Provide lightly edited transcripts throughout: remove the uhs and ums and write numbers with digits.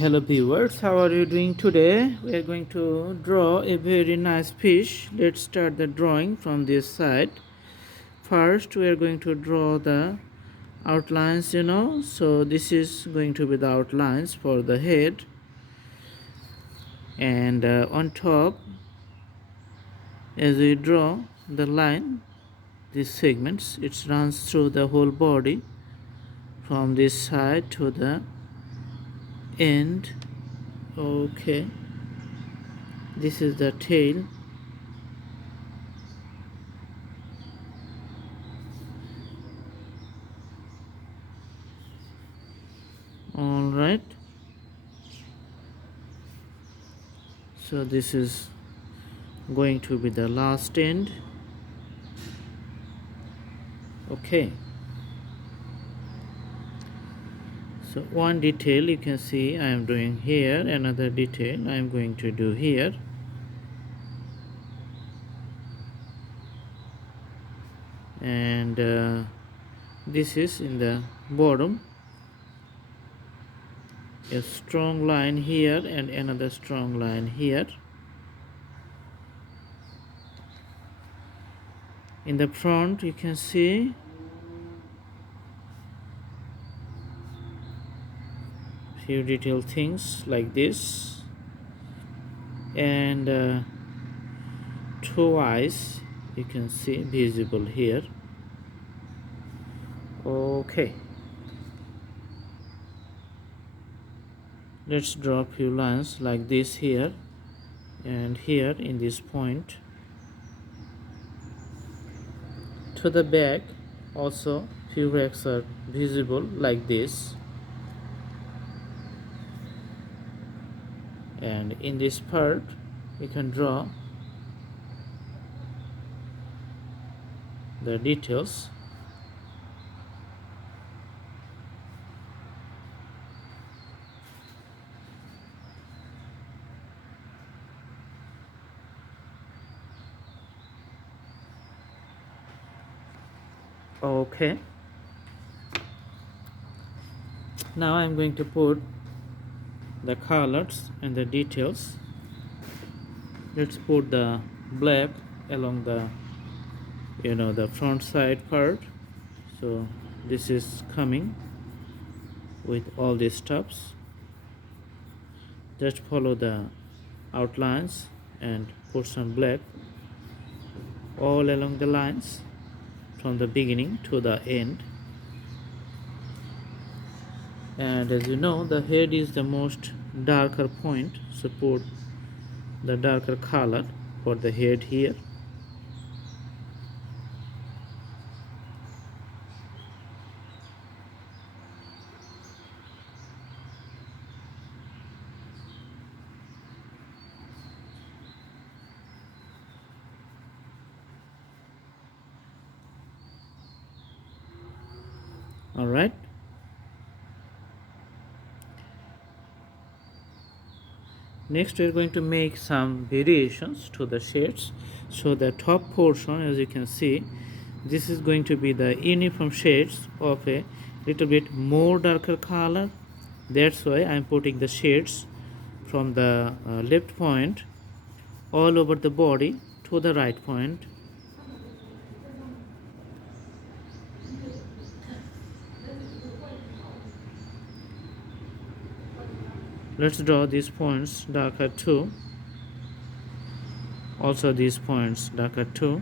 Hello viewers, how are you doing today? We are going to draw a very nice fish. Let's start the drawing from this side. First we are going to draw the outlines, so this is going to be the outlines for the head, and on top, as we draw the line, these segments, it runs through the whole body from this side to the end. Okay, this is the tail. All right, so this is going to be the last end. Okay, so one detail you can see I am doing here, another detail I am going to do here, and this is in the bottom, a strong line here and another strong line here. In the front you can see few detailed things like this, and two eyes you can see visible here. Okay, let's draw a few lines like this here and here in this point. To the back also few racks are visible like this, and in this part we can draw the details. Okay, now I'm going to put the colors and the details. Let's put the black along the the front side part. So this is coming with all these stuffs. Just follow the outlines and put some black all along the lines from the beginning to the end. And as you know, the head is the most darker point, so put the darker color for the head here. All right, next we are going to make some variations to the shades. So the top portion, as you can see, this is going to be the uniform shades of a little bit more darker color. That's why I'm putting the shades from the left point all over the body to the right point. Let's draw these points darker too. Also these points darker too.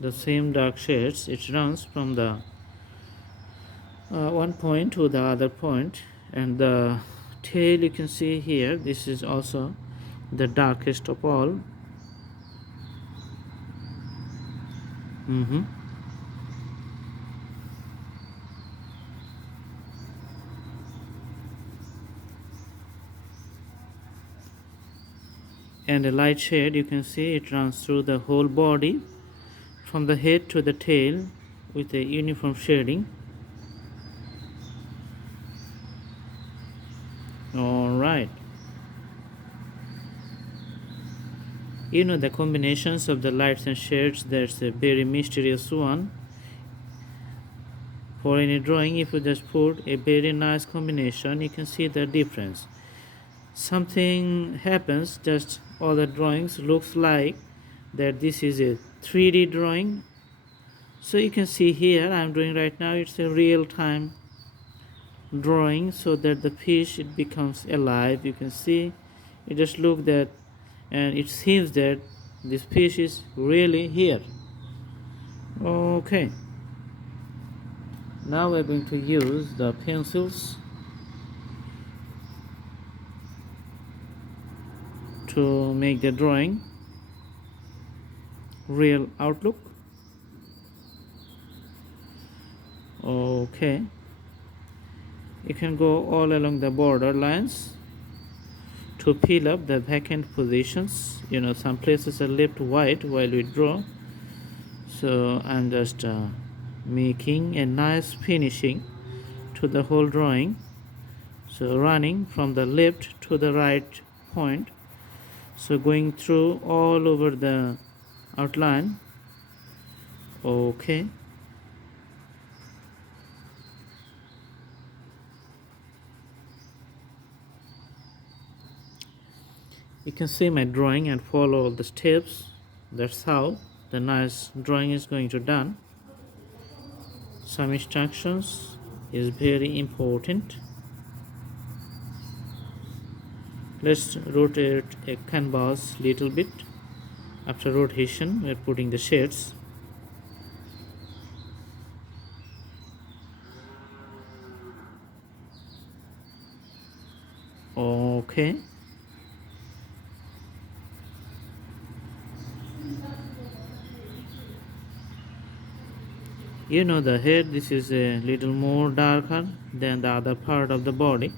The same dark shades, it runs from the one point to the other point, and the tail you can see here, this is also the darkest of all. and a light shade. You can see it runs through the whole body from the head to the tail with a uniform shading. Alright, the combinations of the lights and shades, that's a very mysterious one. For any drawing, if you just put a very nice combination, you can see the difference. Something happens, just all the drawings looks like that this is a 3D drawing. So you can see here I'm doing right now, it's a real-time drawing, so that the fish, it becomes alive. You can see it just look that, and it seems that this fish is really here. Okay, now we're going to use the pencils to make the drawing real outlook. Okay, you can go all along the border lines to fill up the vacant positions. Some places are left white while we draw, so I'm just making a nice finishing to the whole drawing. So running from the left to the right point, so going through all over the outline. Okay, you can see my drawing and follow all the steps. That's how the nice drawing is going to done. Some instructions is very important. Let's rotate a canvas little bit. After rotation, we're putting the shades. Okay, the head, this is a little more darker than the other part of the body,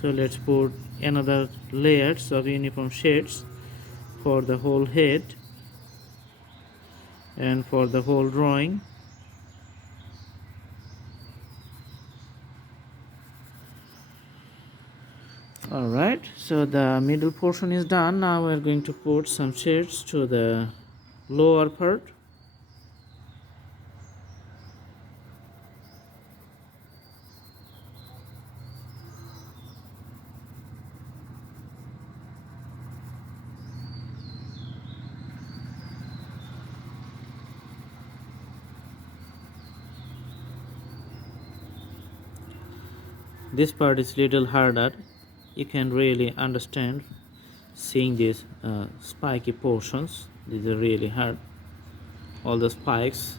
so let's put another layers of uniform shades for the whole head and for the whole drawing. Alright, so the middle portion is done. Now we're going to put some shades to the lower part. This part is little harder. You can really understand seeing these spiky portions. These are really hard. All the spikes,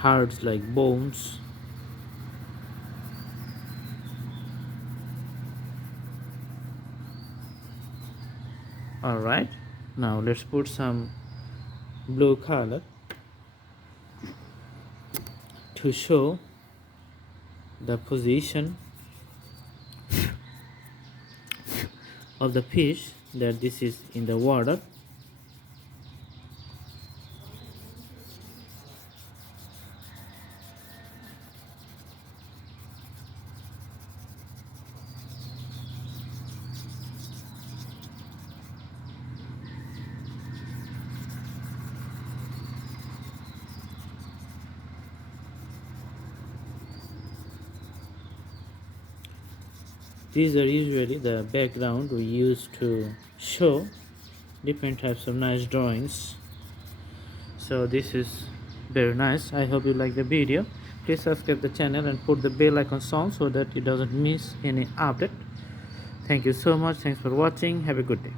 hard like bones. Alright, now let's put some blue color to show the position of the fish, that this is in the water. These are usually the background we use to show different types of nice drawings. So this is very nice. I hope you like the video. Please subscribe the channel and put the bell icon on so that you doesn't miss any update. Thank you so much. Thanks for watching. Have a good day.